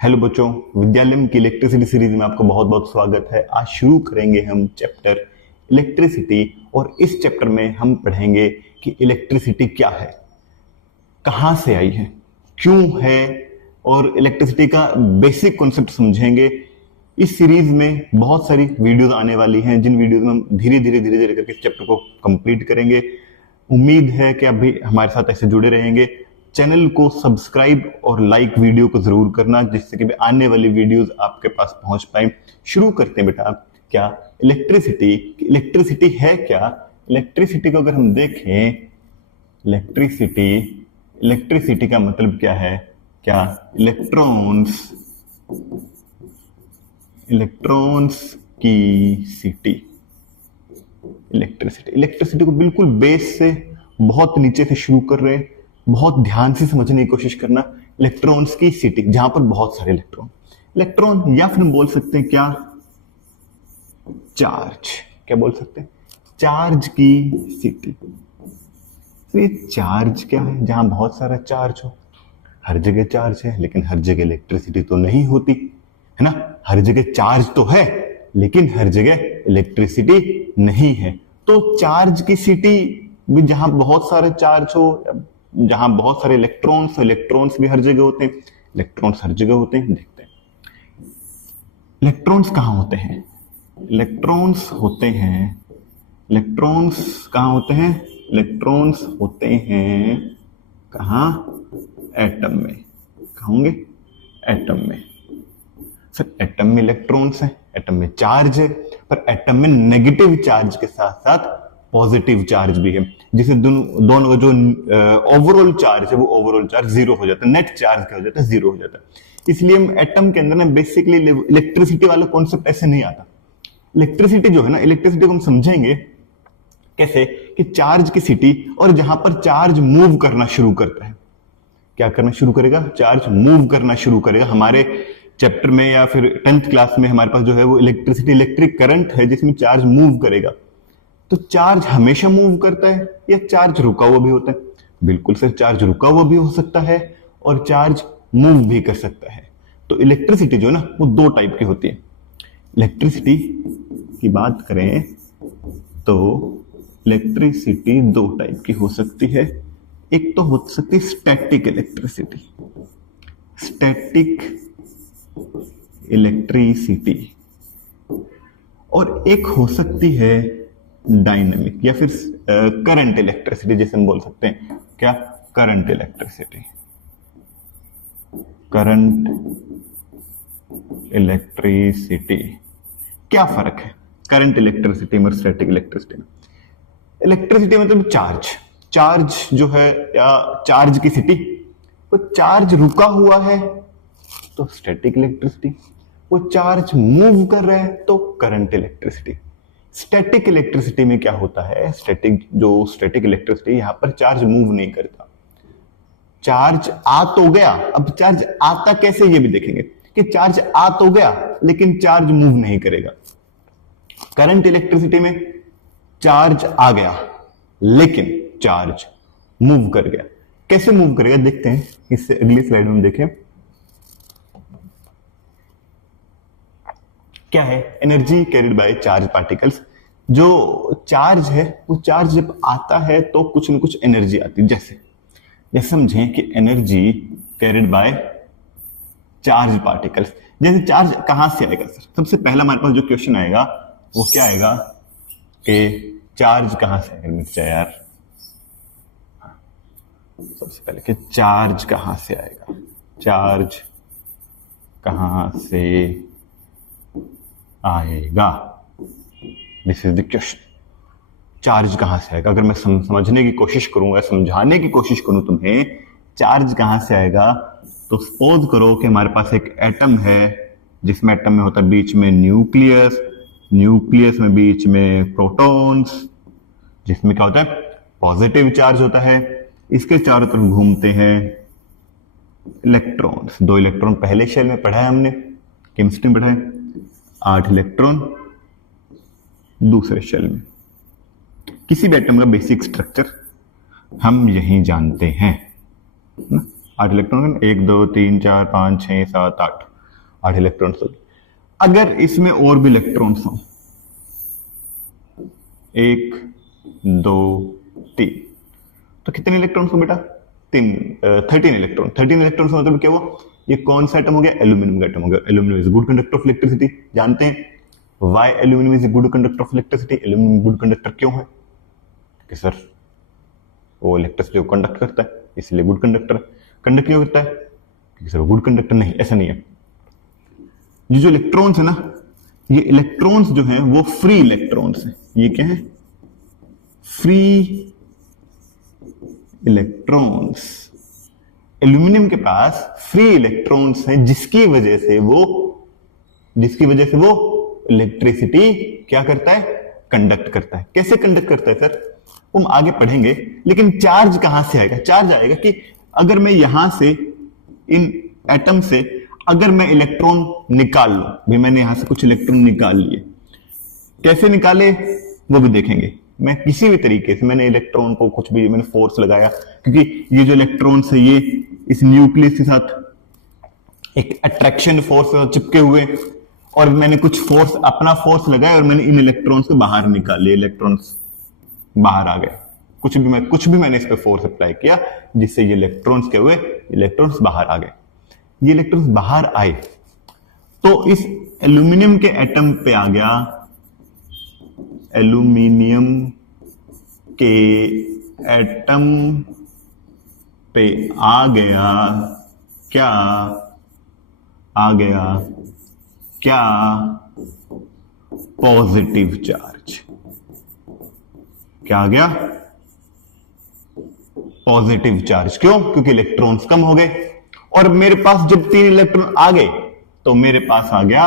Hello बच्चों, विद्यालय की इलेक्ट्रिसिटी सीरीज में आपका बहुत बहुत स्वागत है। आज शुरू करेंगे हम चैप्टर इलेक्ट्रिसिटी और इस चैप्टर में हम पढ़ेंगे कि इलेक्ट्रिसिटी क्या है, कहां से आई है, क्यों है और इलेक्ट्रिसिटी का बेसिक कॉन्सेप्ट समझेंगे। इस सीरीज में बहुत सारी वीडियोस आने वाली हैं जिन वीडियोस में हम धीरे धीरे करके इस चैप्टर को कंप्लीट करेंगे। उम्मीद है कि आप भी हमारे साथ ऐसे जुड़े रहेंगे। चैनल को सब्सक्राइब और लाइक वीडियो को जरूर करना जिससे कि आने वाली वीडियोस आपके पास पहुंच पाए। शुरू करते हैं बेटा। क्या इलेक्ट्रिसिटी है क्या? इलेक्ट्रिसिटी को अगर हम देखें, इलेक्ट्रिसिटी का मतलब क्या है? क्या इलेक्ट्रॉन्स की सिटी। इलेक्ट्रिसिटी को बिल्कुल बेस से बहुत नीचे से शुरू कर रहे हैं, बहुत ध्यान से समझने की कोशिश करना। इलेक्ट्रॉन्स की सिटी, जहां पर बहुत सारे इलेक्ट्रॉन या फिर हम बोल सकते हैं क्या, चार्ज। क्या बोल सकते हैं? चार्ज की सिटी। तो ये चार्ज क्या है? जहां बहुत सारा चार्ज हो। हर जगह चार्ज है लेकिन हर जगह इलेक्ट्रिसिटी तो नहीं होती है ना। हर जगह चार्ज तो है लेकिन हर जगह इलेक्ट्रिसिटी नहीं है। तो चार्ज की सिटी भी जहां बहुत सारे चार्ज हो, जहां बहुत सारे इलेक्ट्रॉन्स भी हर जगह होते हैं। इलेक्ट्रॉन्स हर जगह होते हैं। देखते हैं इलेक्ट्रॉन्स कहां होते हैं। इलेक्ट्रॉन्स कहां होते हैं? इलेक्ट्रॉन्स होते हैं कहां? एटम में। कहां होंगे? एटम में। सर एटम में इलेक्ट्रॉन्स हैं, एटम में चार्ज है, पर एटम में नेगेटिव चार्ज के साथ साथ पॉजिटिव चार्ज भी है, जिसे दोनों का जो ओवरऑल चार्ज है वो ओवरऑल चार्ज जीरो हो जाता है। नेट चार्ज क्या हो जाता है? जीरो हो जाता है। इसलिए हम एटम के अंदर ना बेसिकली इलेक्ट्रिसिटी वाला कॉन्सेप्ट ऐसे नहीं आता। इलेक्ट्रिसिटी जो है ना, इलेक्ट्रिसिटी को हम समझेंगे कैसे कि चार्ज की सिटी, और जहां पर चार्ज मूव करना शुरू करता है। क्या करना शुरू करेगा? चार्ज मूव करना शुरू करेगा। हमारे चैप्टर में या फिर 10th क्लास में हमारे पास जो है वो इलेक्ट्रिक करंट है जिसमें चार्ज मूव करेगा। तो चार्ज हमेशा मूव करता है या चार्ज रुका हुआ भी होता है? बिल्कुल सर, चार्ज रुका हुआ भी हो सकता है और चार्ज मूव भी कर सकता है। तो इलेक्ट्रिसिटी जो है ना वो दो टाइप की होती है। इलेक्ट्रिसिटी की बात करें तो इलेक्ट्रिसिटी दो टाइप की हो सकती है। एक तो हो सकती है स्टैटिक इलेक्ट्रिसिटी, और एक हो सकती है डायनामिक या फिर करंट इलेक्ट्रिसिटी, जैसे हम बोल सकते हैं क्या, करंट इलेक्ट्रिसिटी। क्या फर्क है करंट इलेक्ट्रिसिटी में और स्टैटिक इलेक्ट्रिसिटी में? इलेक्ट्रिसिटी मतलब चार्ज जो है या चार्ज की सिटी, वो चार्ज रुका हुआ है तो स्टैटिक इलेक्ट्रिसिटी, वो चार्ज मूव कर रहा है तो करंट इलेक्ट्रिसिटी। स्टैटिक इलेक्ट्रिसिटी में क्या होता है? स्टैटिक इलेक्ट्रिसिटी, यहां पर चार्ज मूव नहीं करता। चार्ज आ तो गया, अब चार्ज आता कैसे ये भी देखेंगे कि चार्ज आ तो गया लेकिन चार्ज मूव नहीं करेगा। करंट इलेक्ट्रिसिटी में चार्ज आ गया लेकिन चार्ज मूव कर गया। कैसे मूव करेगा देखते हैं, इससे अगली स्लाइड में देखें। क्या है? Energy carried by charge particles. जो चार्ज है वो चार्ज जब आता है तो कुछ न कुछ एनर्जी आती है। जैसे समझें कि energy carried by charge particles. जैसे चार्ज कहां से आएगा सर? सबसे पहला हमारे पास जो क्वेश्चन आएगा वो क्या आएगा कि चार्ज कहां से आएगा? मिर्चा यार, सबसे पहले कि चार्ज कहां से आएगा? चार्ज कहां से आएगा? This is the question. Charge कहां से आएगा? अगर मैं समझने की कोशिश करूं या समझाने की कोशिश करूं तुम्हें, चार्ज कहां से आएगा, तो सपोज करो कि हमारे पास एक एटम है जिसमें एटम में होता है बीच में न्यूक्लियस में बीच में प्रोटॉन्स, जिसमें क्या होता है? पॉजिटिव चार्ज होता है। इसके चारों तरफ घूमते हैं इलेक्ट्रॉन्स। 2 इलेक्ट्रॉन पहले शेल में पढ़ा है हमने, केमिस्ट्री में पढ़ा है। 8 इलेक्ट्रॉन दूसरे शेल में। किसी भी एटम का बेसिक स्ट्रक्चर हम यही जानते हैं ना। 8 इलेक्ट्रॉन, 1 2 3 4 5 6 7 8, 8 इलेक्ट्रॉन्स हो गए। अगर इसमें और भी इलेक्ट्रॉन्स हो, 1 2 3, तो कितने इलेक्ट्रॉन्स हो बेटा? 13 इलेक्ट्रॉन। 13 इलेक्ट्रॉन्स मतलब क्या हुआ? ये कौन सा एटम हो गया? एल्यूमिनियम का एटम हो गया। Aluminium is good conductor of electricity. जानते हैं why aluminium is good conductor of electricity? Aluminium good conductor क्यों है? कि सर वो इलेक्ट्रिसिटी को कंडक्ट करता है, इसलिए गुड कंडक्टर है। कंडक्ट क्यों करता है? क्योंकि सर गुड कंडक्टर नहीं, ऐसा नहीं है। ये जो इलेक्ट्रॉन्स है ना, ये इलेक्ट्रॉन्स जो है वो फ्री इलेक्ट्रॉन्स है। ये क्या है? Free electrons. एल्यूमिनियम के पास फ्री इलेक्ट्रॉन्स हैं, जिसकी वजह से वो इलेक्ट्रिसिटी क्या करता है? कंडक्ट करता है। कैसे कंडक्ट करता है सर? हम आगे पढ़ेंगे। लेकिन चार्ज कहां से आएगा? चार्ज आएगा कि अगर मैं यहां से इन एटम से अगर मैं इलेक्ट्रॉन निकाल लूं, भी मैंने यहां से कुछ इलेक्ट्रॉन निकाल लिए, कैसे निकाले वो भी देखेंगे। मैं किसी भी तरीके से मैंने इलेक्ट्रॉन को कुछ भी मैंने फोर्स लगाया, क्योंकि ये जो इलेक्ट्रॉन्स है ये इस न्यूक्लियस के साथ एक अट्रैक्शन फोर्स के साथ चिपके हुए, और मैंने कुछ फोर्स, अपना फोर्स लगाया और मैंने इन इलेक्ट्रॉन्स को बाहर निकाल लिए। इलेक्ट्रॉन्स बाहर आ गए। कुछ भी मैंने इस पे फोर्स अप्लाई किया, जिससे ये इलेक्ट्रॉन्स क्या हुए? इलेक्ट्रॉन्स बाहर आ गए। ये इलेक्ट्रॉन्स बाहर आए तो इस एल्यूमिनियम के एटम पे आ गया, एल्यूमिनियम के एटम पे आ गया क्या? आ गया क्या? Positive charge. क्या आ गया? Positive charge. क्यों? क्योंकि इलेक्ट्रॉन्स कम हो गए, और मेरे पास जब 3 इलेक्ट्रॉन आ गए तो मेरे पास आ गया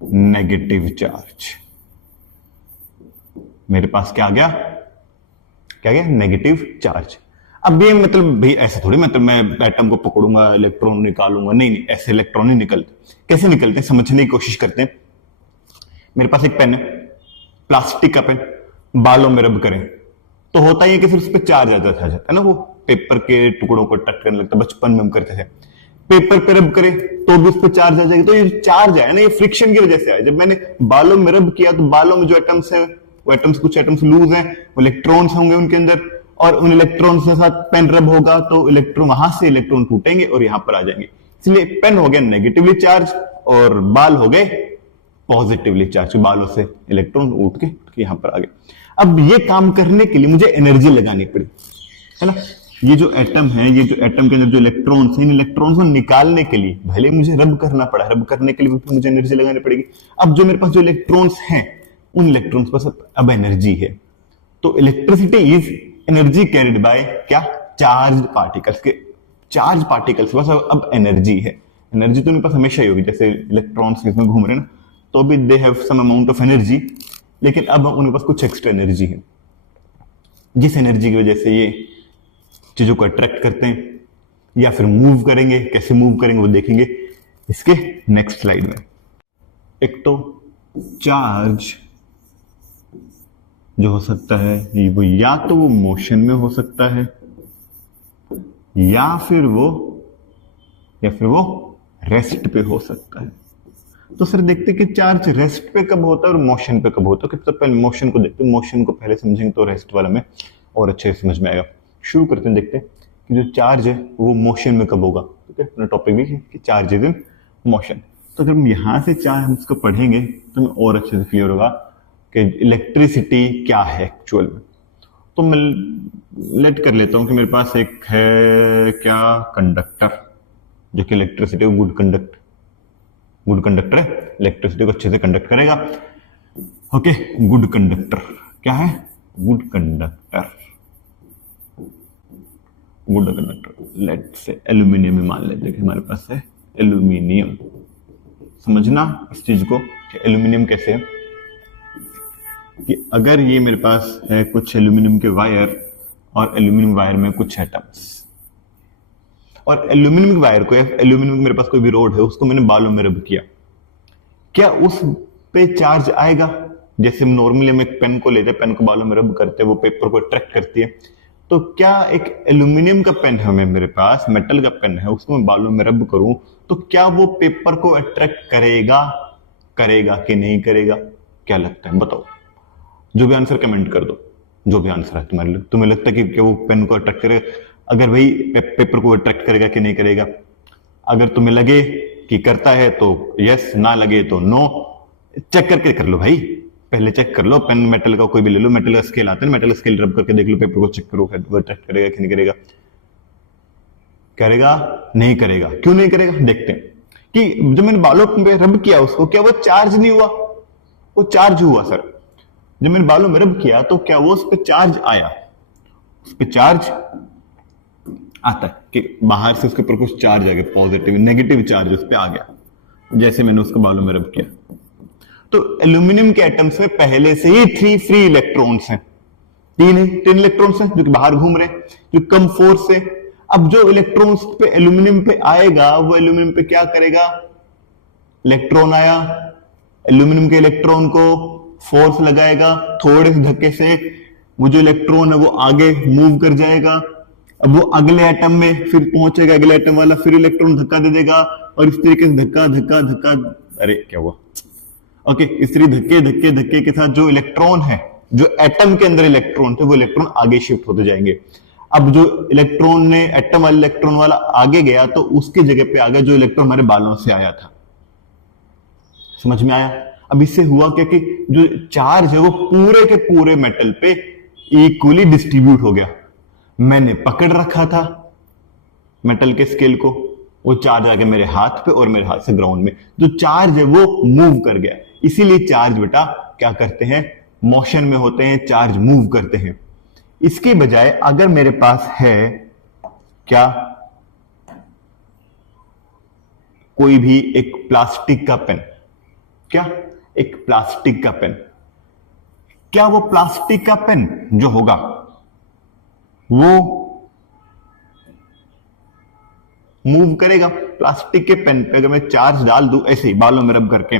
नेगेटिव चार्ज। मेरे पास क्या आ गया? Negative charge. अब ये मतलब भाई ऐसे थोड़ी मतलब मैं एटम को पकड़ूंगा, इलेक्ट्रॉन निकालूंगा, नहीं, ऐसे इलेक्ट्रॉन नहीं निकलते। कैसे निकलते हैं समझने की कोशिश करते हैं। मेरे पास एक पेन है, प्लास्टिक का पेन, बालों में रब करें तो होता ही है कि सिर्फ उस पर चार्ज आ जाता है ना, वो पेपर के टुकड़ों को टच करने लगता है। बचपन में हम करते थे, पेपर पे रब करें तो भी उस पर चार्ज आ जाएगी। तो ये चार्ज है ना, ये फ्रिक्शन की वजह से आया। जब मैंने बालों में रब किया तो बालों में जो एटम्स हैं वो एटम्स, कुछ एटम्स लूज हैं, वो इलेक्ट्रॉन्स होंगे उनके अंदर, और उन इलेक्ट्रॉन्स के साथ पेन रब होगा तो इलेक्ट्रॉन, वहां से इलेक्ट्रॉन टूटेंगे और यहां पर आ जाएंगे। इसलिए पेन हो गया नेगेटिवली चार्ज और बाल हो गए पॉजिटिवली चार्ज। बालों से इलेक्ट्रॉन उठ के यहां पर आ गए। अब ये काम करने के लिए मुझे एनर्जी लगानी पड़ी, है ना। ये जो एटम है, ये जो एटम के अंदर जो इलेक्ट्रॉन्स हैं, इन इलेक्ट्रॉन्स को निकालने के लिए भले मुझे रब करना पड़ा, रब करने के लिए भी मुझे एनर्जी लगानी पड़ेगी। अब जो मेरे पास जो इलेक्ट्रॉन्स हैं, उन इलेक्ट्रॉन्स पर अब एनर्जी है। तो electricity is energy carried by क्या? चार्ज पार्टिकल्स के। चार्ज पार्टिकल्स के पास अब एनर्जी है। एनर्जी तो उनके पास हमेशा ही होगी, जैसे इलेक्ट्रॉन्स इसमें घूम रहे हैं ना, तो भी they have some amount of energy, लेकिन अब उनके पास कुछ एक्स्ट्रा एनर्जी है, जिस एनर्जी की वजह से ये चीजों को अट्रैक्ट करते हैं या फिर मूव करेंगे। कैसे मूव करेंगे वो देखेंगे इसके नेक्स्ट स्लाइड में। एक तो चार्ज जो हो सकता है वो या तो वो मोशन में हो सकता है या फिर वो रेस्ट पे हो सकता है। तो सर देखते कि चार्ज रेस्ट पे कब होता है और मोशन पे कब होता है। सबसे पहले मोशन को देखते हैं, मोशन को पहले समझेंगे तो रेस्ट वाला में और अच्छे से समझ में आएगा। शुरू करते हैं, देखते हैं कि जो चार्ज है वो मोशन में कब होगा। ठीक है, अपना टॉपिक भी कि चार्ज इज इन मोशन। तो जब हम यहां से चार्ज हम इसको पढ़ेंगे तो हमें और अच्छे से क्लियर होगा कि इलेक्ट्रिसिटी क्या है एक्चुअल में। तो मैं लेट कर लेता हूं कि मेरे पास एक है क्या, कंडक्टर, जो कि इलेक्ट्रिसिटी को गुड कंडक्टर है, इलेक्ट्रिसिटी को अच्छे से कंडक्ट करेगा। ओके, गुड कंडक्टर क्या है? गुड कंडक्टर लेट से एल्यूमिनियम में मान लेते हैं हमारे पास है एल्यूमिनियम। समझना इस चीज को कि एल्यूमिनियम कैसे है, कि अगर ये मेरे पास है कुछ एल्यूमिनियम के वायर और एल्यूमिनियम वायर में कुछ एटम्स, और एल्यूमिनियम के वायर को, एल्यूमिनियम मेरे पास कोई भी रोड है, उसको मैंने बालों में रब किया, क्या उस पे चार्ज आएगा? जैसे नॉर्मली हम एक पेन को लेते हैं, पेन को बालों में रब करते हैं, वो पेपर को अट्रैक्ट करती है, तो क्या एक एल्यूमिनियम का पेन है मेरे पास, मेटल का पेन है, उसको मैं बालों में रब करूं तो क्या वो पेपर को अट्रैक्ट करेगा, करेगा कि नहीं करेगा? क्या लगता है बताओ? जो भी आंसर कमेंट कर दो, जो भी आंसर है तुम्हारे लिए। तुम्हें लगता है कि वो पेन को अट्रैक्ट करेगा? अगर वही पेपर को अट्रैक्ट करेगा कि नहीं करेगा? अगर तुम्हें लगे कि करता है तो यस, ना लगे तो नो। चेक करके कर लो भाई, पहले चेक कर लो। पेन मेटल का कोई भी ले लो, मेटल का स्केल आता है, मेटल का स्केल रब करके देख लो, पेपर को चेक करो वो अट्रैक्ट करेगा कि नहीं करेगा। करेगा नहीं करेगा? क्यों नहीं करेगा देखते हैं कि जब मैंने बालों पे रब किया उसको, क्या वो चार्ज नहीं हुआ? वो चार्ज हुआ सर। जब मैंने बालों में रब किया तो क्या वो उस पर चार्ज आया? उस पर चार्ज आता है कि बाहर से उसके ऊपर कुछ चार्ज आ गया, पॉजिटिव नेगेटिव चार्ज उस पर आ गया जैसे मैंने उसको बालों में रब किया। तो एल्यूमिनियम के एटम्स में पहले से ही 3 फ्री इलेक्ट्रॉन्स हैं, तीन इलेक्ट्रॉन्स हैं जो कि बाहर घूम रहे हैं, जो कम फोर्स से। अब जो इलेक्ट्रॉन्स पे एल्यूमिनियम पे आएगा वो एल्यूमिनियम पे क्या करेगा? इलेक्ट्रॉन आया, एल्यूमिनियम के इलेक्ट्रॉन को फोर्स लगाएगा, थोड़े से धक्के से वो जो इलेक्ट्रॉन है वो आगे मूव कर जाएगा। अब वो अगले एटम में फिर पहुंचेगा, अगले एटम वाला फिर इलेक्ट्रॉन धक्का दे देगा, और इस तरीके से धक्का धक्का धक्का, अरे क्या हुआ, ओके, इस तरीके धक्के धक्के धक्के के साथ जो इलेक्ट्रॉन है, जो एटम के अंदर इलेक्ट्रॉन थे, वो इलेक्ट्रॉन आगे शिफ्ट होते जाएंगे। अब जो इलेक्ट्रॉन ने एटम वाला इलेक्ट्रॉन वाला आगे गया तो उसकी जगह पे आ गया जो इलेक्ट्रॉन हमारे बालों से आया था। समझ में आया? अब इससे हुआ क्या कि जो चार्ज है वो पूरे के पूरे मेटल पे इक्वली डिस्ट्रीब्यूट हो गया। मैंने पकड़ रखा था मेटल के स्केल को, वो चार्ज आ गया मेरे हाथ पे और मेरे हाथ से ग्राउंड में। जो चार्ज है वो मूव कर गया। इसीलिए चार्ज बेटा क्या करते हैं? मोशन में होते हैं, चार्ज मूव करते हैं। इसके बजाय अगर मेरे पास है क्या, कोई भी एक प्लास्टिक का पेन, क्या एक प्लास्टिक का पेन, क्या वो प्लास्टिक का पेन जो होगा वो मूव करेगा? प्लास्टिक के पेन पे अगर मैं चार्ज डाल दूं ऐसे ही बालों में रब करके,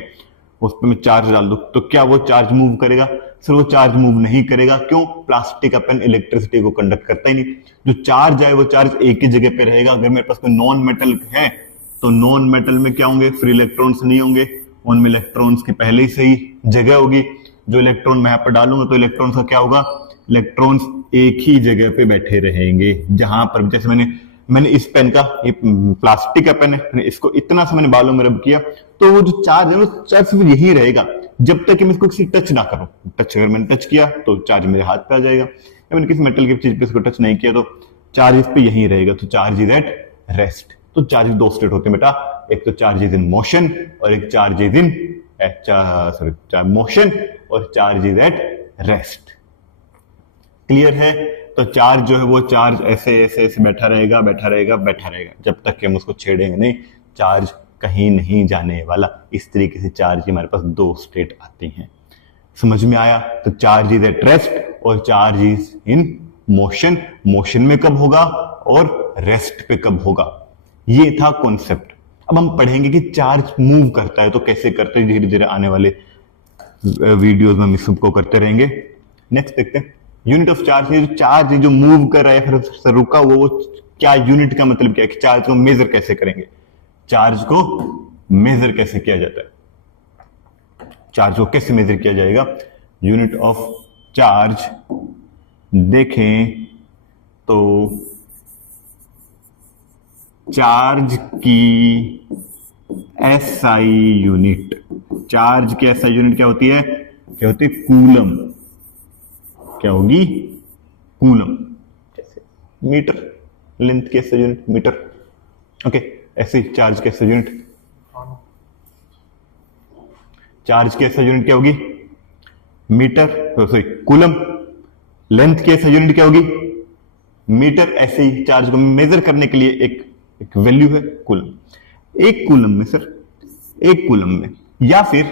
उस पर मैं चार्ज डाल दूं तो क्या वो चार्ज मूव करेगा? सर वो चार्ज मूव नहीं करेगा। क्यों? प्लास्टिक का पेन इलेक्ट्रिसिटी को कंडक्ट करता ही नहीं। जो चार्ज है वो चार्ज एक ही जगह पे रहेगा। अगर मेरे पास कोई नॉन मेटल है तो नॉन मेटल में क्या होंगे? फ्री इलेक्ट्रॉन्स नहीं होंगे, उनमें इलेक्ट्रॉन्स की पहले ही सही जगह होगी। जो इलेक्ट्रॉन मैं यहां पर डालूंगा तो इलेक्ट्रॉन्स का क्या होगा? इलेक्ट्रॉन्स एक ही जगह पे बैठे रहेंगे। जहां पर जैसे मैंने इस पेन का, ये प्लास्टिक का पेन है, मैंने इसको इतना सा मैंने बालों में रब किया तो वो जो चार्ज है वो चार्ज सिर्फ यही रहेगा जब तक कि मैं इसको किसी टच ना करूं। टच अगर मैंने टच किया तो चार्ज मेरे हाथ पे आ जाएगा, या मैंने किसी मेटल की चीज पे इसको टच नहीं किया तो चार्ज इस पे यही रहेगा। तो चार्ज इज एट रेस्ट। तो चार्ज दो स्टेट होते हैं बेटा, एक तो चार्ज इज इन मोशन और एक चार्ज इज इन मोशन और charge is at rest. Clear है? तो चार्ज जो है वो चार्ज ऐसे ऐसे ऐसे बैठा रहेगा बैठा रहेगा बैठा रहेगा जब तक कि हम उसको छेड़ेंगे नहीं। चार्ज कहीं नहीं जाने वाला। इस तरीके से चार्ज की हमारे पास दो स्टेट आती हैं। समझ में आया? तो चार्ज इज एट रेस्ट और charge is in motion. Motion में कब होगा और रेस्ट पे कब होगा, ये था कॉन्सेप्ट। अब हम पढ़ेंगे कि चार्ज मूव करता है तो कैसे करते हैं। धीरे धीरे आने वाले वीडियोस में हम इस सबको करते रहेंगे। नेक्स्ट देखते हैं यूनिट ऑफ चार्ज। ये जो चार्ज जो मूव कर रहा है फिर रुका हुआ, वो क्या यूनिट का मतलब क्या है कि चार्ज को मेजर कैसे करेंगे? चार्ज को मेजर कैसे किया जाता है? चार्ज को कैसे मेजर किया जाएगा? यूनिट ऑफ चार्ज देखें तो चार्ज की एसआई यूनिट, चार्ज की एसआई यूनिट क्या होती है? क्या होती है? कूलम। क्या होगी? कूलम। जैसे मीटर, लेंथ की एसआई यूनिट मीटर। ओके, ऐसे चार्ज की एसआई यूनिट, चार्ज की एसआई यूनिट क्या होगी? Metre, sorry coulomb. लेंथ की एसआई यूनिट क्या होगी? मीटर। ऐसे ही चार्ज को मेजर करने के लिए एक वैल्यू है कूलम। एक कूलम में सर, एक कूलम में, या फिर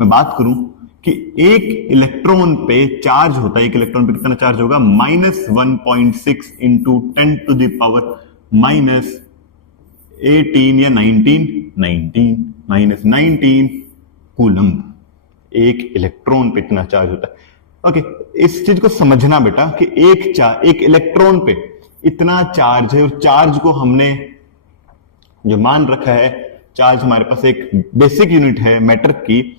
मैं बात करूं कि एक इलेक्ट्रॉन पे चार्ज होता है, एक इलेक्ट्रॉन पे कितना चार्ज होगा? -1.6 इंटू 10 टू द पावर -18 या 19 कूलम। एक इलेक्ट्रॉन पे इतना चार्ज होता है। ओके, इस चीज को समझना बेटा कि एक इलेक्ट्रॉन पे इतना चार्ज है, और चार्ज को हमने जो मान रखा है, चार्ज हमारे पास एक बेसिक यूनिट है मैटर की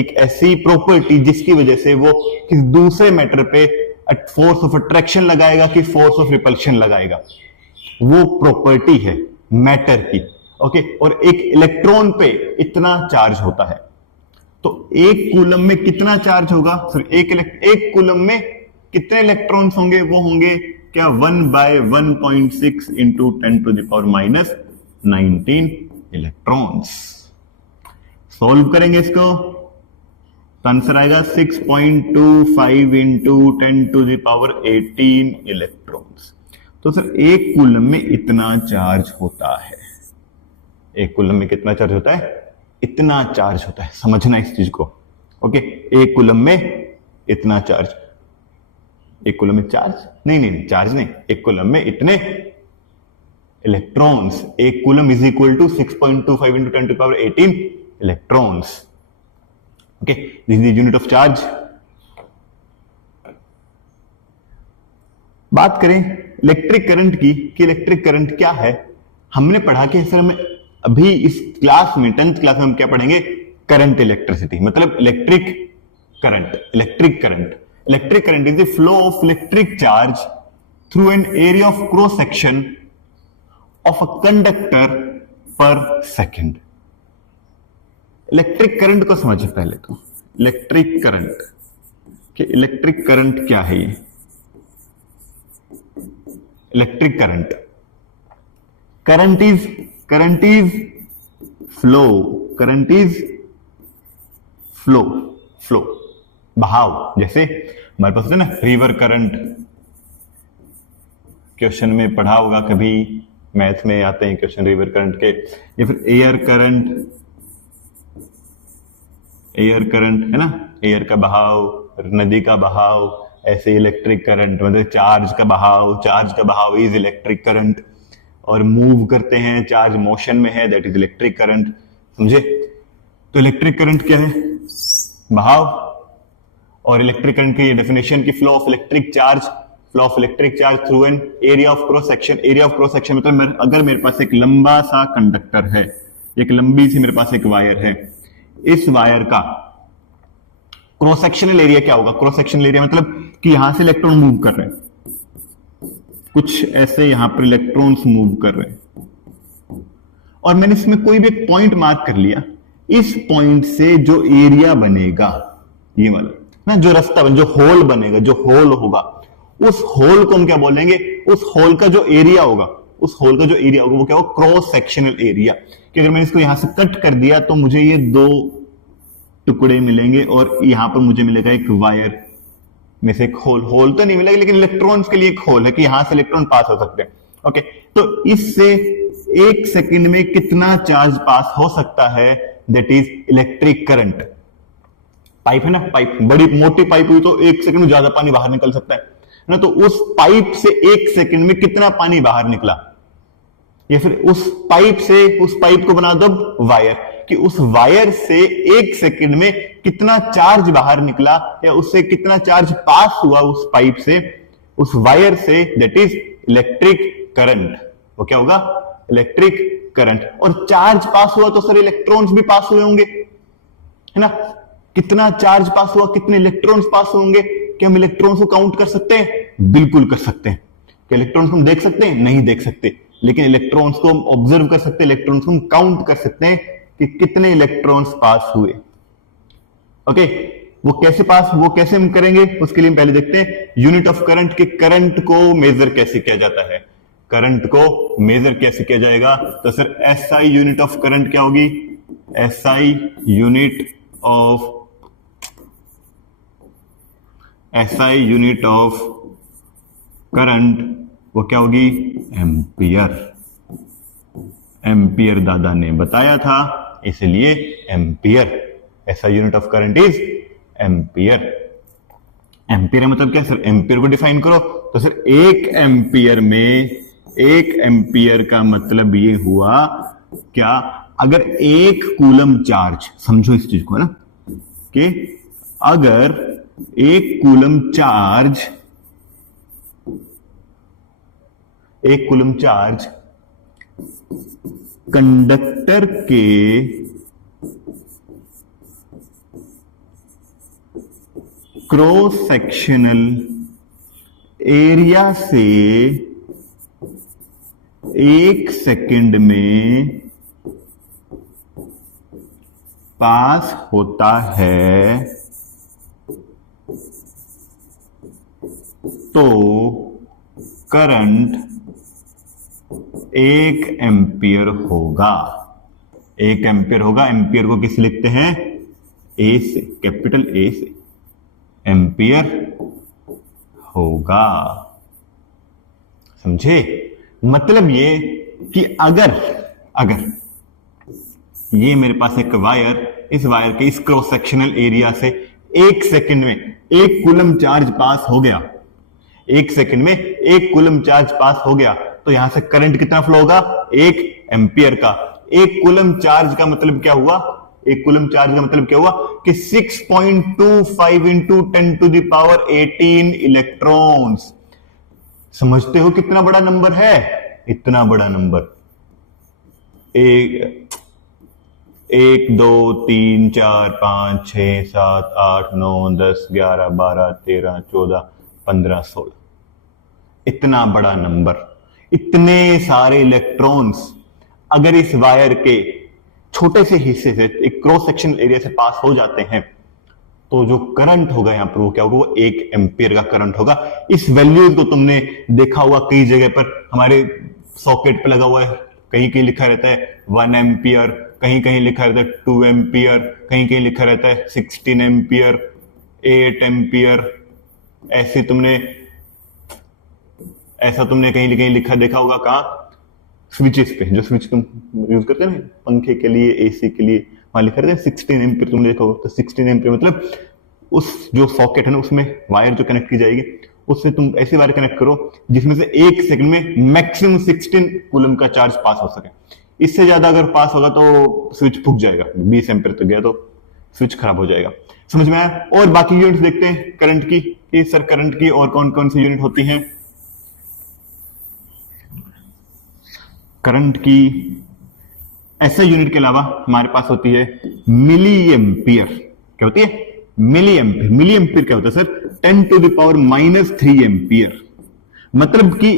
एक ऐसी प्रॉपर्टी जिसकी वजह से वो किसी दूसरे मैटर पे फोर्स ऑफ अट्रैक्शन लगाएगा कि फोर्स ऑफ रिपल्शन लगाएगा, वो प्रॉपर्टी है मैटर की। ओके, और एक इलेक्ट्रॉन पे इतना चार्ज होता है, तो एक कूलम में कितना चार्ज होगा सर? एक कूलम में कितने इलेक्ट्रॉन्स होंगे? वो होंगे क्या 1/1.6 इंटू 10⁻⁻19 इलेक्ट्रॉन्स। सॉल्व करेंगे इसको तो आंसर आएगा 6.25 इंटू 10⁻18 इलेक्ट्रॉन्स। तो सर एक कूलम में इतना चार्ज होता है। एक कूलम में कितना चार्ज होता है? इतना चार्ज होता है, समझना इस चीज को। ओके, एक कूलम में इतना चार्ज, एक कूलम में चार्ज नहीं चार्ज नहीं, एक कूलम में इतने इलेक्ट्रॉन्स। एक coulomb is equal to 6.25 into 10⁻18 electrons. Okay, this is unit of charge. बात करें इलेक्ट्रिक करंट की कि इलेक्ट्रिक करंट क्या है, हमने पढ़ा कि सर हमें अभी इस क्लास में 10th क्लास में हम क्या पढ़ेंगे? करंट इलेक्ट्रिसिटी, मतलब electric current. Electric current is the flow of electric charge through an area of cross section of a conductor पर सेकेंड। इलेक्ट्रिक करंट को समझे पहले तो। इलेक्ट्रिक करंट क्या है? ये इलेक्ट्रिक करंट इज फ्लो, बहाव। जैसे हमारे पास है ना रिवर करंट, क्वेश्चन में पढ़ा होगा कभी, मैथ में आते हैं क्वेश्चन रिवर करंट के। या फिर एयर करंट है ना, एयर का बहाव, नदी का बहाव। ऐसे इलेक्ट्रिक करंट मतलब चार्ज का बहाव इज इलेक्ट्रिक करंट। और मूव करते हैं, चार्ज मोशन में है, दैट इज इलेक्ट्रिक करंट। समझे? तो इलेक्ट्रिक करंट क्या है? बहाव। और इलेक्ट्रिक करंट की डेफिनेशन की flow of electric charge through an area of cross section मतलब अगर मेरे पास एक लंबा सा कंडक्टर है, एक लंबी सी मेरे पास एक वायर है, इस वायर का क्रॉस सेक्शनल एरिया क्या होगा? क्रॉस सेक्शनल एरिया मतलब कि यहां से इलेक्ट्रॉन मूव कर रहे हैं, कुछ ऐसे यहां पर इलेक्ट्रॉन्स मूव कर रहे हैं, और मैंने इसमें कोई भी एक पॉइंट मार्क कर लिया। इस पॉइंट से जो एरिया बनेगा, ये वाला ना, जो रास्ता जो होल बनेगा, जो होल होगा, उस होल को हम क्या बोलेंगे? उस होल का जो एरिया होगा, वो क्या होगा? Cross sectional area. कि अगर मैंने इसको यहां से कट कर दिया तो मुझे ये दो टुकड़े मिलेंगे, और यहां पर मुझे मिलेगा एक वायर में से एक होल तो नहीं मिलेगा, लेकिन इलेक्ट्रॉन्स के लिए एक होल है कि यहां से इलेक्ट्रॉन पास हो सकते हैं। ओके, तो इससे एक सेकंड में कितना चार्ज पास हो सकता है? That is electric current. Pipe है ना, पाइप बड़ी मोटी पाइप हुई तो एक सेकंड में ज्यादा पानी बाहर निकल सकता है ना। तो उस पाइप से एक सेकंड में कितना पानी बाहर निकला? या फिर उस पाइप को बना दो वायर, कि उस वायर से एक सेकंड में कितना चार्ज बाहर निकला, या उससे कितना चार्ज पास हुआ उस पाइप से, उस वायर से, दैट इज इलेक्ट्रिक करंट। वो क्या होगा? Electric current. और चार्ज पास हुआ तो सर इलेक्ट्रॉन्स भी पास हुए होंगे, है ना? कितना चार्ज पास हुआ, कितने इलेक्ट्रॉन्स पास होंगे? क्या हम इलेक्ट्रॉन्स को काउंट कर सकते हैं? बिल्कुल कर सकते हैं। क्या इलेक्ट्रॉन्स को हम देख सकते हैं? नहीं देख सकते, लेकिन इलेक्ट्रॉन्स को हम ऑब्जर्व कर सकते हैं, इलेक्ट्रॉन्स को हम काउंट कर सकते हैं कि कितने इलेक्ट्रॉन्स पास हुए। ओके, वो कैसे हम करेंगे? उसके लिए हम पहले देखते हैं यूनिट ऑफ करंट, कि करंट को मेजर कैसे किया जाता है। करंट को मेजर कैसे किया जाएगा? तो sir SI unit of current क्या होगी? एसआई यूनिट ऑफ करंट वो क्या होगी? एम्पियर दादा ने बताया था, इसलिए एम्पियर। ऐसा unit of current is ampere. Ampere मतलब क्या सर? एम्पियर को डिफाइन करो। तो सर एक एम्पियर का मतलब ये हुआ क्या? अगर एक कूलम चार्ज, समझो इस चीज को ना, कि अगर एक कूलम चार्ज कंडक्टर के क्रॉस सेक्शनल एरिया से 1 सेकंड में पास होता है तो करंट 1 एम्पियर होगा। 1 एम्पियर होगा। एम्पियर को किस लिखते हैं? ए से, कैपिटल ए से एम्पियर होगा। समझे? मतलब ये कि अगर ये मेरे पास एक वायर, इस वायर के इस क्रॉस सेक्शनल एरिया से 1 सेकंड में 1 कूलम चार्ज पास हो गया, 1 सेकंड में 1 कूलम चार्ज पास हो गया, तो यहां से करंट कितना फ्लो होगा? 1 एम्पियर का। 1 कूलम चार्ज का मतलब क्या हुआ? 1 कूलम चार्ज का मतलब क्या हुआ कि 6.25 into 10 to the power 18 electrons. समझते हो कितना बड़ा नंबर है? इतना बड़ा नंबर। 1 2 3 4 5 6 7 8 9 10 11 12 13 14 15 16, इतना बड़ा नंबर, इतने सारे इलेक्ट्रॉन्स अगर इस वायर के छोटे से हिस्से से एक क्रॉस सेक्शनल एरिया से पास हो जाते हैं तो जो करंट होगा यहां पर वो क्या होगा? वो 1 एम्पियर का करंट होगा। इस वैल्यूज को तुमने देखा हुआ कई जगह पर, हमारे सॉकेट पे लगा हुआ है, कहीं कहीं लिखा रहता है 1 एम्पियर, कहीं कहीं लिखा रहता है 2 एम्पियर, कहीं कहीं लिखा रहता है 16 एम्पियर, 8 एम्पियर। ऐसा तुमने कहीं कहीं लिखा देखा होगा। कहां? स्विचेस पे, जो स्विच तुम यूज करते हैं ना पंखे के लिए, एसी के लिए, वहां लिखा रहता है 16 एम्पियर। तुमने देखा होगा। तो 16 एम्पियर मतलब उस जो सॉकेट है ना उसमें वायर जो कनेक्ट की जाएगी उससे तुम ऐसी वायर कनेक्ट करो जिसमें से 1 सेकंड में मैक्सिमम 16 कूलम का चार्ज पास हो सके। इससे ज्यादा अगर पास होगा तो स्विच फूक जाएगा। 20 एम्पियर तक गया तो स्विच खराब हो जाएगा। समझ में आया? और बाकी यूनिट देखते हैं करंट की कि सर करंट की और कौन कौन सी यूनिट होती हैं। करंट की ऐसे यूनिट के अलावा हमारे पास होती है मिली एम्पियर। क्या होती है? मिली एम्पियर। मिली एम्पियर क्या होता है sir? 10 to the power -3 ampere. मतलब कि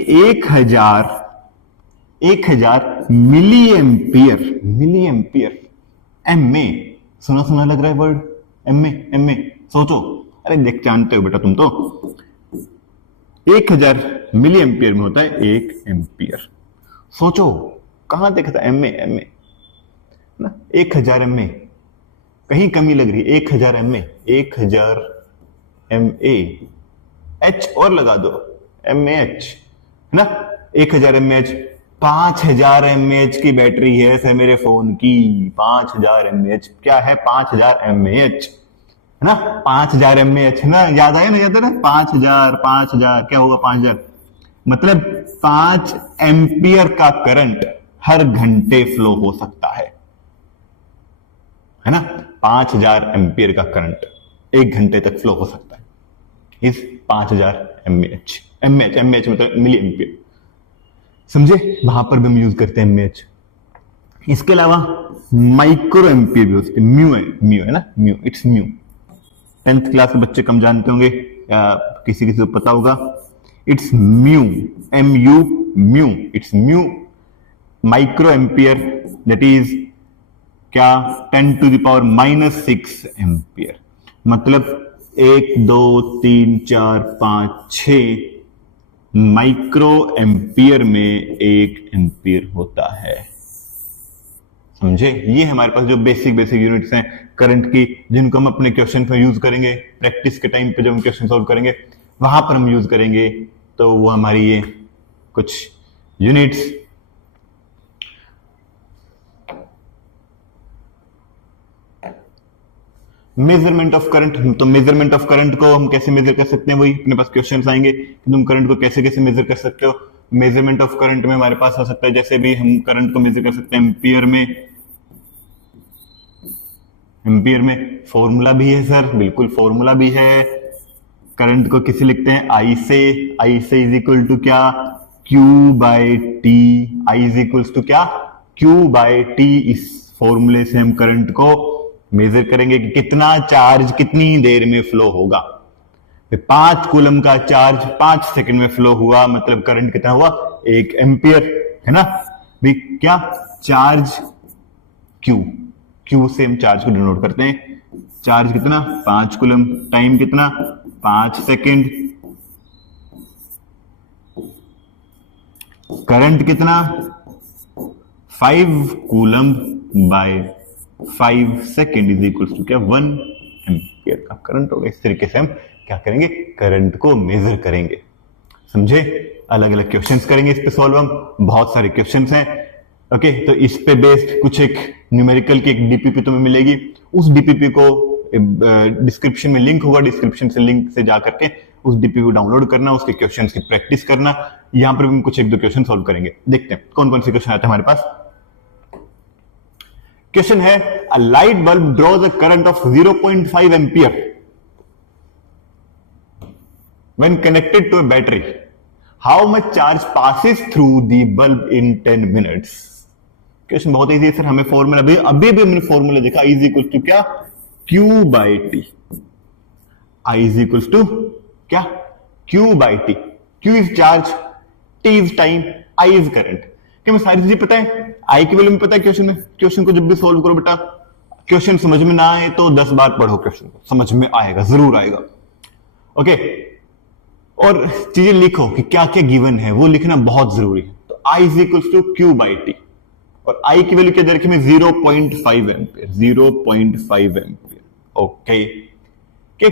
1000 milli ampere. Milli ampere M में, सुना सुना लग रहा है वर्ड, एम में सोचो। अरे देख, जानते हो बेटा तुम तो। 1000 मिली एम्पियर में होता है 1 एम्पियर। सोचो कहां देखा था? एम में ना, 1000 एम में कहीं कमी लग रही है। 1000 एम में, 1000 एम एच और लगा दो, एम एच ना, 1000 एम एच। 5000 एम एच की बैटरी है सर मेरे फोन की। 5000 एम एच क्या है? 5000 एम एच है ना, 5000 एम एच है ना। याद आया ना? 5000 क्या होगा? 5000 मतलब 5 एम्पियर का करंट हर घंटे फ्लो हो सकता है ना। 5000 एम्पियर का करंट 1 घंटे तक फ्लो हो सकता है इस 5000 एमएच। एमएच मतलब मिली एम्पियर। समझे? वहां पर भी हम यूज करते हैं एमएच। इसके अलावा माइक्रो एम्पियर भी हो सकते हैं। म्यू है ना, mu, it's mu. 10th class के बच्चे कम जानते होंगे या किसी को पता होगा। It's mu, MU, mu, it's mu. Micro ampere that is क्या? 10 टू द पावर -6 एम्पियर। मतलब 1 2 3 4 5 6 माइक्रो एम्पियर में 1 एम्पियर होता है। समझे? ये हमारे पास जो बेसिक यूनिट्स हैं करंट की, जिनको हम अपने क्वेश्चन पर यूज करेंगे। प्रैक्टिस के टाइम पे जब हम क्वेश्चन सॉल्व करेंगे वहां पर हम यूज करेंगे। तो वो हमारी ये कुछ यूनिट्स। Measurement of current. तो मेजरमेंट ऑफ करंट को हम कैसे मेजर कर सकते हैं? वही अपने पास क्वेश्चंस आएंगे कि तुम करंट को कैसे कैसे मेजर कर सकते हो। मेजरमेंट ऑफ करंट में हमारे पास हो सकता है, जैसे भी हम करंट को मेजर कर सकते हैं एम्पियर में। एम्पियर में फॉर्मूला भी है सर, बिल्कुल फॉर्मूला भी है। करंट को किसे लिखते हैं, आई से इज इक्वल टू क्या, Q by T, I is equals to क्या, Q बाय टी। इस फॉर्मूले से हम करंट को मेजर करेंगे कि कितना चार्ज कितनी देर में फ्लो होगा। 5 कूलम का चार्ज 5 सेकंड में फ्लो हुआ, मतलब करंट कितना हुआ, 1 एम्पियर, है ना भी क्या, चार्ज Q से हम चार्ज को डिनोट करते हैं, चार्ज कितना 5 कूलम, टाइम कितना 5 सेकंड, करंट कितना 5 coulomb by 5 second is equal to क्या, 1 एम्पियर का करंट होगा। इस तरीके से हम क्या करेंगे, करंट को मेजर करेंगे। समझे, अलग अलग क्वेश्चंस करेंगे इस पे सॉल्व, हम बहुत सारे क्वेश्चंस हैं। ओके, तो इस पे बेस्ड कुछ एक न्यूमेरिकल की एक डीपीपी तुम्हें मिलेगी, उस डीपीपी को डिस्क्रिप्शन में लिंक होगा, डिस्क्रिप्शन से लिंक से जा करके उस डीपीपी को डाउनलोड करना, उसके क्वेश्चंस की प्रैक्टिस करना। यहां पर भी हम कुछ एक दो क्वेश्चन सॉल्व करेंगे, देखते हैं कौन कौन से क्वेश्चन आते हैं हमारे पास। क्वेश्चन है, a light bulb draws a current of 0.5 ampere when connected to a battery. How much charge passes through the bulb in 10 minutes? Question बहुत इजी है सर, हमें फॉर्मूला अभी हमने फॉर्मूला देखा, I इज इक्वल टू क्या, Q by T, I is equal to क्या, Q by T, Q is charge, T is time, I is current. क्या मैं सारी चीजें पता है, I की वैल्यू में पता है क्वेश्चन में। क्वेश्चन को जब भी सॉल्व करो बेटा, क्वेश्चन समझ में ना आए तो 10 बार पढ़ो, क्वेश्चन को समझ में आएगा, जरूर आएगा। ओके, और चीजें लिखो कि क्या क्या गिवन है, वो लिखना बहुत जरूरी है। तो I is equal to Q by T, और I की वैल्यू क्या दे रखी है, 0.5 एम्पियर, 0.5 एम्पियर। ओके, कि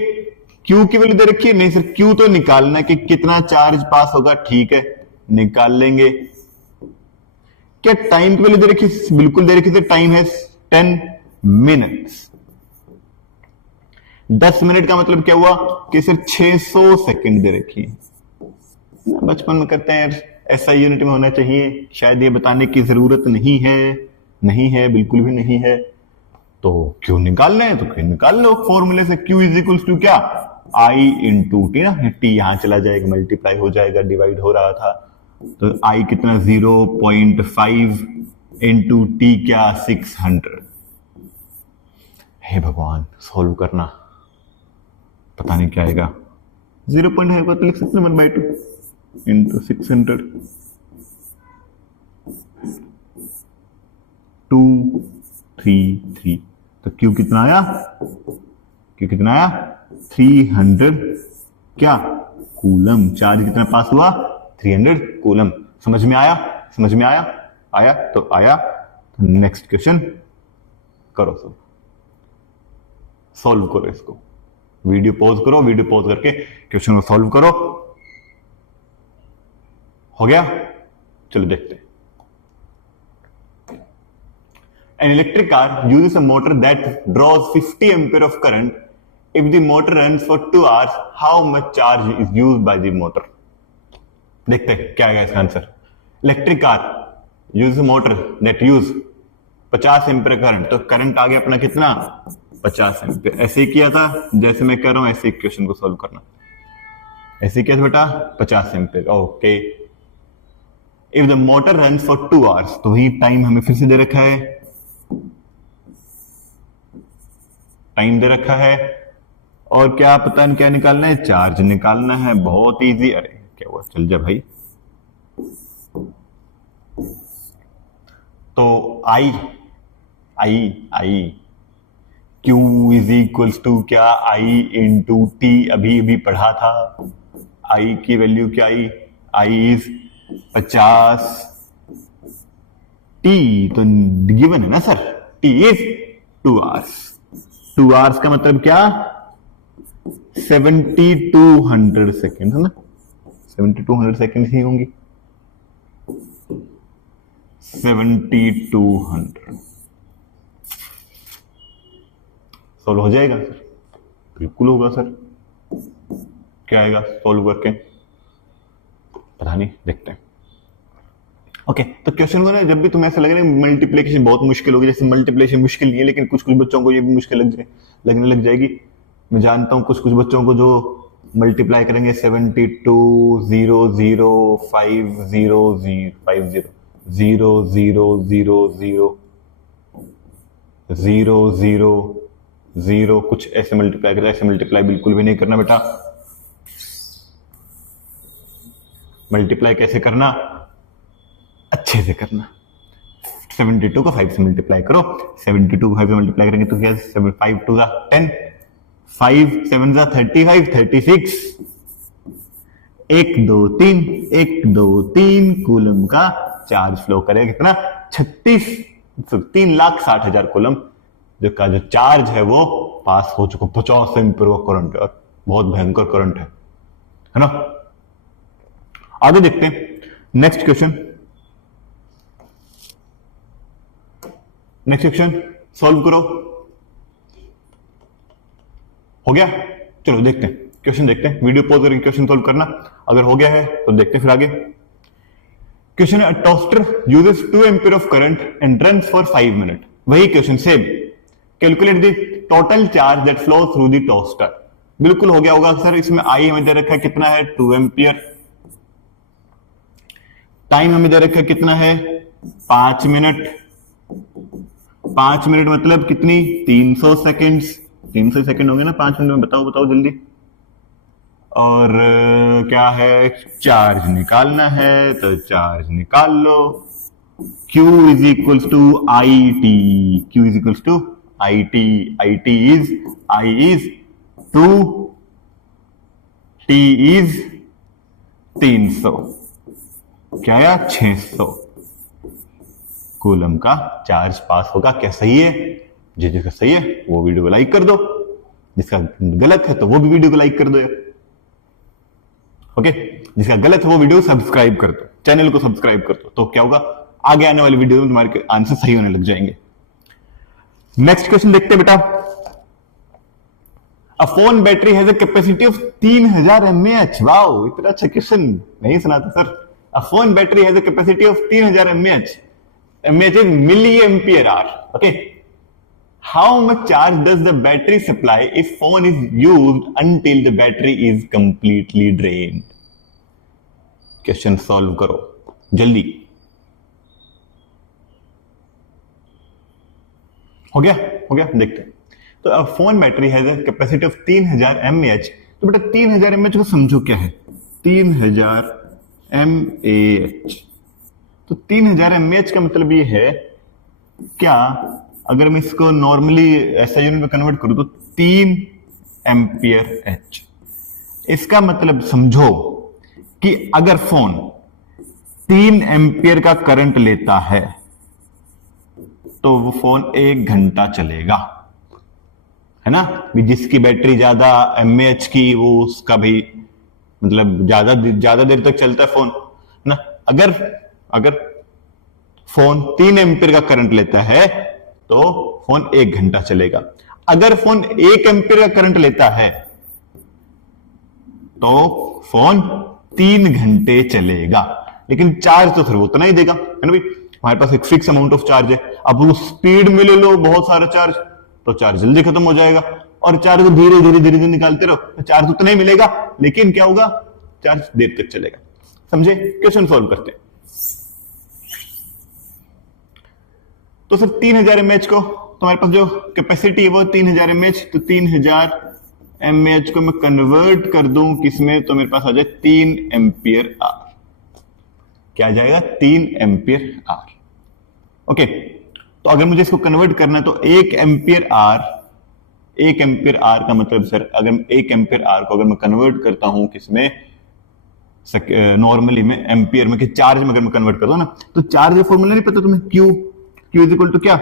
Q की वैल्यू दे रखी है, नहीं सर Q तो निकालना है कि कितना चार्ज पास होगा, ठीक है निकाल लेंगे। क्या टाइम की वैल्यू दे रखी है, बिल्कुल दे रखी है, टाइम है 10 मिनट्स। 10 मिनट का मतलब क्या हुआ कि सिर्फ 600 सेकंड दे रखी है। बचपन में करते हैं ऐसा यूनिट में होना चाहिए, शायद ये बताने की जरूरत नहीं है, नहीं है, बिल्कुल भी नहीं है। तो क्यों निकालना है तो क्यों निकाल लो फॉर्मूले से, Q इज इक्वल टू क्या, I इंटू टी, ना टी यहां चला जाएगा, मल्टीप्लाई हो जाएगा, डिवाइड हो रहा था, तो I कितना 0.5 इंटू टी क्या 600। हे भगवान, सॉल्व करना, पता नहीं क्या आएगा। 0.5 को तो लिख सकते हैं 1/2 इंटू 600, 233। तो Q कितना आया, Q कितना आया 300 क्या कूलम, चार्ज कितना पास हुआ 300 कूलम। समझ में आया, समझ में आया, आया तो आया। तो नेक्स्ट क्वेश्चन करो, सब सॉल्व करो इसको, वीडियो पॉज करो, वीडियो पॉज करके क्वेश्चन को सॉल्व करो। हो गया, चलो देखते हैं। An electric car uses a motor that draws 50 ampere of current. If the motor runs for 2 hours, how much charge is used by the motor? देखते हैं क्या आएगा इसका answer. Electric car use motor that use 50 ampere current, तो current आ गया अपना कितना 50 ampere. ऐसे ही किया था जैसे मैं कर रहा हूं, ऐसे इक्वेशन को सॉल्व करना, ऐसे किया था बेटा 50 ampere. Okay, if the motor runs for 2 hours, तो वही टाइम हमें फिर से दे रखा है, टाइम दे रखा है, और क्या पता नहीं क्या निकालना है, चार्ज निकालना है, बहुत इजी। अरे क्या हुआ, चल जा भाई। तो आई Q इज इक्वल्स टू क्या, I इंटू टी, अभी अभी पढ़ा था। I की वैल्यू क्या आई, I इज 50, T तो गिवन है ना sir, T is 2 hours. 2 hours का मतलब क्या, 7200 सेकेंड है ना, 7200 सेकेंड ही होंगी, 7200। सॉल्व हो जाएगा सर, बिल्कुल होगा सर। क्या आएगा सॉल्व करके, पता नहीं, देखते हैं। ओके, तो क्वेश्चन को ना जब भी तुम्हें ऐसा लग रहा है मल्टीप्लिकेशन बहुत मुश्किल होगी, जैसे मल्टीप्लिकेशन मुश्किल नहीं है, लेकिन कुछ कुछ बच्चों को ये भी मुश्किल लगने लग जाएगी। मैं जानता हूं कुछ कुछ बच्चों को जो मल्टीप्लाई करेंगे 72 0 0 5 0 0 5 0 0 0 0 0 0 0 0 कुछ ऐसे मल्टीप्लाई करना, ऐसे मल्टीप्लाई बिल्कुल भी नहीं करना बेटा। मल्टीप्लाई कैसे करना, अच्छे से करना। 72 को 5 से मल्टीप्लाई करो, 72 को 5 से मल्टीप्लाई करेंगे तो क्या, 5 2 10, 5 7 35 36, 1 2 3 1 2 3 कूलम का चार्ज फ्लो करेगा कितना, 36 3,60,000 कूलम जो का जो चार्ज है वो पास हो चुका। 50 एम्पीयर का करंट है, बहुत भयंकर करंट है ना। आगे देखते हैं next question. Next question solve करो। हो गया, चलो देखते हैं क्वेश्चन, देखते हैं। वीडियो पॉज करके क्वेश्चन सॉल्व करना, अगर हो गया है तो देखते हैं फिर आगे। क्वेश्चन है, a toaster uses 2 ampere of current and runs for 5 minute. वही question same. Calculate the total charge that flow through the toaster. बिल्कुल हो गया होगा सर। इसमें आई हमें दे रखा है कितना है, 2 एम्पीयर। टाइम हमें दे रखा है कितना है, 5 मिनट। 5 मिनट मतलब कितनी, 300 सेकेंड्स। 300 सेकेंड होंगे ना 5 मिनट में, बताओ बताओ जल्दी। और क्या है, चार्ज निकालना है तो चार्ज निकाल लो। Q is equals to I T, Q is equals to I T, I T is, I is 2, T is 300, क्या आया 600 कूलम का चार्ज पास होगा। क्या सही है? जिसका सही है वो वीडियो को लाइक कर दो, जिसका गलत है तो वो भी वीडियो को लाइक कर दो यार। ओके, जिसका गलत है वो वीडियो सब्सक्राइब कर दो, चैनल को सब्सक्राइब कर दो, तो क्या होगा, आगे आने वाली वीडियो में तुम्हारे आंसर सही होने लग जाएंगे। नेक्स्ट क्वेश्चन देखते हैं बेटा। A phone battery has a capacity of 3000 mAh। Wow, इतना अच्छा क्वेश्चन नहीं सुना था sir. A phone battery has a capacity of 3000 mAh। mAh is milli ampere hour. Okay, how much charge does the battery supply if phone is used until the battery is completely drained. Question solve करो जल्दी। हो गया, हो गया, देखते हैं। तो अब phone battery has a capacity of 3000 mAh। तो बेटा 3000 mAh को समझो क्या है, 3000 mAh। तो 3000 mAh का मतलब ये है क्या, अगर मैं इसको नॉर्मली ऐसा यूनिट में कन्वर्ट करूं तो 3 एम्पियर एच। इसका मतलब समझो कि अगर फोन 3 एम्पियर का करंट लेता है तो वो फोन 1 घंटा चलेगा, है ना। जिसकी बैटरी ज्यादा mAh की वो उसका भी मतलब ज्यादा देर तक चलता है फोन, है ना। अगर फोन 3 एम्पियर का करंट लेता है तो फोन 1 घंटा चलेगा। अगर फोन 1 एम्पियर का करंट लेता है तो फोन 3 घंटे चलेगा। लेकिन चार्ज तो फिर उतना ही देगा, है ना भाई। हमारे पास एक फिक्स अमाउंट ऑफ चार्ज है। अब वो स्पीड में ले लो बहुत सारा चार्ज तो चार्ज जल्दी खत्म हो जाएगा, और चार्ज को धीरे धीरे धीरे धीरे निकालते रहो तो चार्ज उतना ही मिलेगा, लेकिन क्या होगा, चार्ज देर तक चलेगा। समझे? क्वेश्चन सॉल्व करते हैं। तो सर 3000 mAh को, तुम्हारे पास जो कैपेसिटी है वो 3000 mAh, तो 3000 mAh को मैं कन्वर्ट कर दूं किसमें, तो मेरे पास आ जाए 3 एम्पियर आवर। क्या आ जाएगा, 3 एम्पियर आवर। ओके, तो अगर मुझे इसको कन्वर्ट करना है तो 1 एम्पियर आवर, 1 एम्पियर आवर का मतलब सर, अगर 1 एम्पियर आवर को अगर मैं कन्वर्ट करता हूं किसमें, नॉर्मली में एम्पियर में, कि चार्ज में अगर मैं कन्वर्ट करता हूं ना, तो चार्ज का फॉर्मूला नहीं पता तुम्हें, Q इज इक्वल टू क्या,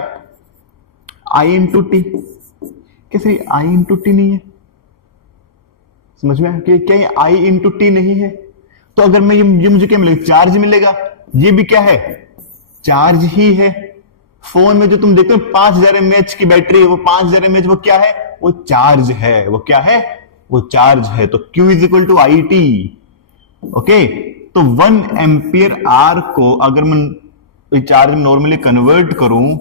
I इंटू टी। कैसे I इंटू टी नहीं है, समझ में आया कि क्या ये I इंटू टी नहीं है। तो अगर मैं ये मुझे क्या मिलेगा, चार्ज मिलेगा। ये भी क्या है, चार्ज ही है। फोन में जो तुम देखते हो 5000 mAh की बैटरी है, वो 5000 mAh वो क्या है, वो चार्ज है। वो क्या है, वो चार्ज है। तो Q is equal to I T. Okay, तो 1 एम्पियर आर को अगर मैं चार्ज में नॉर्मली कन्वर्ट करूं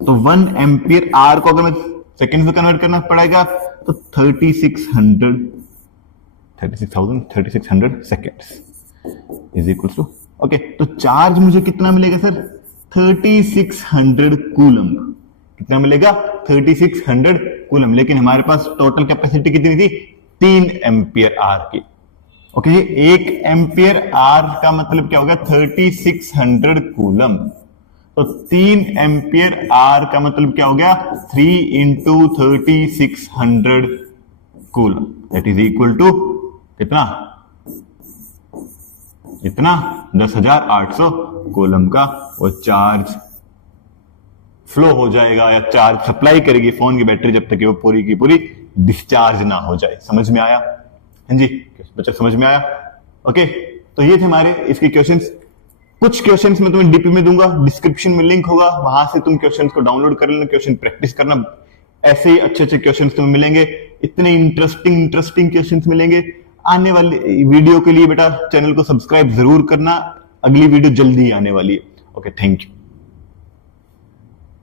तो 1 एम्पियर आर को अगर मैं सेकेंड में कन्वर्ट करना पड़ेगा तो 3600 3600 seconds is equal to, okay, तो चार्ज मुझे कितना मिलेगा सर? 3600 कूलम। कितना मिलेगा? 3600 कूलम। लेकिन हमारे पास टोटल कैपेसिटी कितनी थी? 3 एम्पियर आर की। ओके, 1 एम्पियर आर का मतलब क्या होगा? 3600 कूलम। तो 3 एम्पियर आर का मतलब क्या हो गया? 3 into 3600 coulomb, that is equal to कितना? इतना 10,800 कूलम का वो चार्ज फ्लो हो जाएगा या चार्ज सप्लाई करेगी फोन की बैटरी जब तक कि वो पूरी की पूरी डिस्चार्ज ना हो जाए। समझ में आया? हाँ जी बच्चा, समझ में आया? ओके, तो ये थे हमारे इसके क्वेश्चंस। कुछ क्वेश्चंस मैं तुम्हें डीपी में दूंगा, डिस्क्रिप्शन में लिंक होगा, वहां से तुम क्वेश्चंस को डाउनलोड कर लेना, क्वेश्चन प्रैक्टिस करना। ऐसे ही अच्छे अच्छे क्वेश्चंस तुम्हें मिलेंगे, इतने इंटरेस्टिंग क्वेश्चंस मिलेंगे। आने वाली वीडियो के लिए बेटा चैनल को सब्सक्राइब जरूर करना, अगली वीडियो जल्दी आने वाली है। Okay, thank you.